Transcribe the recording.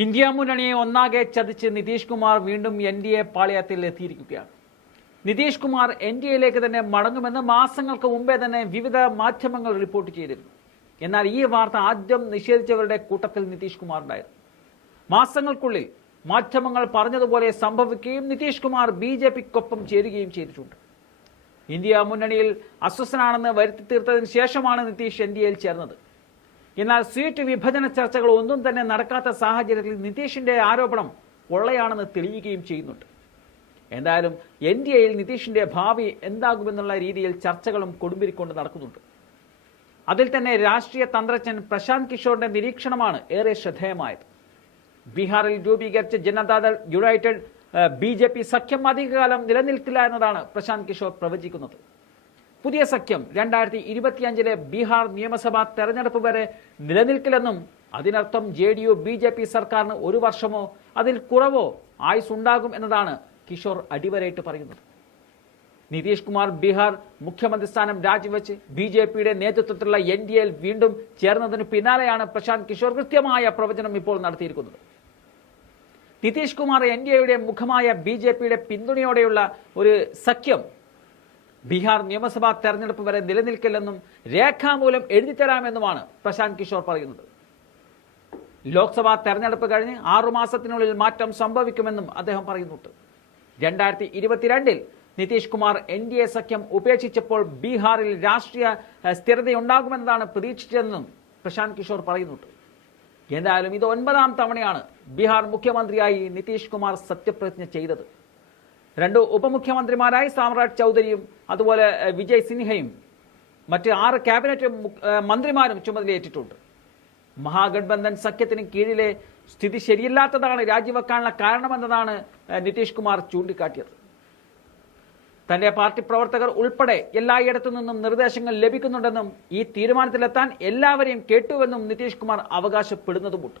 India മുന്നണിയെ ഒന്നാകെ ചതിച്ച് നിതീഷ് കുമാർ വീണ്ടും N D A പാളയത്തിൽ എത്തിയിരിക്കുകയാണ്. നിതീഷ് കുമാർ എൻ ഡി എയിലേക്ക് തന്നെ മടങ്ങുമെന്ന് മാസങ്ങൾക്ക് മുമ്പേ തന്നെ വിവിധ മാധ്യമങ്ങൾ റിപ്പോർട്ട് ചെയ്തിരുന്നു. എന്നാൽ ഈ വാർത്ത ആദ്യം നിഷേധിച്ചവരുടെ കൂട്ടത്തിൽ നിതീഷ് കുമാർ ഉണ്ടായിരുന്നു മാസങ്ങൾക്കുള്ളിൽ മാധ്യമങ്ങൾ പറഞ്ഞതുപോലെ സംഭവിക്കുകയും നിതീഷ് കുമാർ ബി ജെ പിക്കൊപ്പം ചേരുകയും ചെയ്തിട്ടുണ്ട്. ഇന്ത്യ മുന്നണിയിൽ അസ്വസ്ഥനാണെന്ന് വരുത്തി തീർത്തതിന് ശേഷമാണ് നിതീഷ് എൻ ഡി എയിൽ ചേർന്നത്. എന്നാൽ സീറ്റ് വിഭജന ചർച്ചകൾ ഒന്നും തന്നെ നടക്കാത്ത സാഹചര്യത്തിൽ നിതീഷിന്റെ ആരോപണം കൊള്ളയാണെന്ന് തെളിയുകയും ചെയ്യുന്നുണ്ട്. എന്തായാലും എൻ ഡി എയിൽ നിതീഷിന്റെ ഭാവി എന്താകുമെന്നുള്ള രീതിയിൽ ചർച്ചകളും കൊടുമ്പിരിക്കൊണ്ട് നടക്കുന്നുണ്ട്. അതിൽ തന്നെ രാഷ്ട്രീയ തന്ത്രജ്ഞൻ പ്രശാന്ത് കിഷോറിന്റെ നിരീക്ഷണമാണ് ഏറെ ശ്രദ്ധേയമായത്. ബീഹാറിൽ രൂപീകരിച്ച ജനതാദൾ യുണൈറ്റഡ് ബി സഖ്യം അധികകാലം നിലനിൽക്കില്ല എന്നതാണ് പ്രശാന്ത് കിഷോർ പ്രവചിക്കുന്നത്. പുതിയ സഖ്യം രണ്ടായിരത്തി ഇരുപത്തിയഞ്ചിലെ ബീഹാർ നിയമസഭാ തെരഞ്ഞെടുപ്പ് വരെ നിലനിൽക്കില്ലെന്നും അതിനർത്ഥം J D U B J P സർക്കാരിന് ഒരു വർഷമോ അതിൽ കുറവോ ആയുസ് ഉണ്ടാകും എന്നതാണ് കിഷോർ അടിവരയിട്ട് പറയുന്നത്. നിതീഷ് കുമാർ ബീഹാർ മുഖ്യമന്ത്രി സ്ഥാനം രാജിവെച്ച് ബി ജെ പിയുടെ നേതൃത്വത്തിലുള്ള എൻ ഡി എയിൽ വീണ്ടും ചേർന്നതിന് പിന്നാലെയാണ് പ്രശാന്ത് കിഷോർ കൃത്യമായ പ്രവചനം ഇപ്പോൾ നടത്തിയിരിക്കുന്നത്. നിതീഷ് കുമാർ എൻ ഡി എയുടെ മുഖമായ ബി ജെ പിയുടെ പിന്തുണയോടെയുള്ള ഒരു സഖ്യം ബീഹാർ നിയമസഭാ തെരഞ്ഞെടുപ്പ് വരെ നിലനിൽക്കില്ലെന്നും രേഖാമൂലം എഴുതിത്തരാമെന്നുമാണ് പ്രശാന്ത് കിഷോർ പറയുന്നത്. ലോക്സഭാ തെരഞ്ഞെടുപ്പ് കഴിഞ്ഞ് ആറുമാസത്തിനുള്ളിൽ മാറ്റം സംഭവിക്കുമെന്നും അദ്ദേഹം പറയുന്നുണ്ട്. രണ്ടായിരത്തി ഇരുപത്തിരണ്ടിൽ Nitish Kumar N D A സഖ്യം ഉപേക്ഷിച്ചപ്പോൾ ബീഹാറിൽ രാഷ്ട്രീയ സ്ഥിരതയുണ്ടാകുമെന്നതാണ് പ്രതീക്ഷിച്ചതെന്നും പ്രശാന്ത് കിഷോർ പറയുന്നുണ്ട്. എന്തായാലും ഇത് ഒൻപതാം തവണയാണ് ബീഹാർ മുഖ്യമന്ത്രിയായി നിതീഷ് കുമാർ സത്യപ്രതിജ്ഞ ചെയ്തത്. രണ്ട് ഉപമുഖ്യമന്ത്രിമാരായി സാമ്രാട് ചൗധരിയും അതുപോലെ വിജയ് സിൻഹയും മറ്റ് ആറ് ക്യാബിനറ്റ് മന്ത്രിമാരും ചുമതലയേറ്റിട്ടുണ്ട്. മഹാഗഡ്ബന്ധൻ സഖ്യത്തിന് കീഴിലെ സ്ഥിതി ശരിയല്ലാത്തതാണ് രാജിവെക്കാനുള്ള കാരണമെന്നതാണ് നിതീഷ് കുമാർ ചൂണ്ടിക്കാട്ടിയത്. തന്റെ പാർട്ടി പ്രവർത്തകർ ഉൾപ്പെടെ എല്ലായിടത്തു നിന്നും നിർദ്ദേശങ്ങൾ ലഭിക്കുന്നുണ്ടെന്നും ഈ തീരുമാനത്തിലെത്താൻ എല്ലാവരെയും കേട്ടുവെന്നും നിതീഷ് കുമാർ അവകാശപ്പെടുന്നതുമുണ്ട്.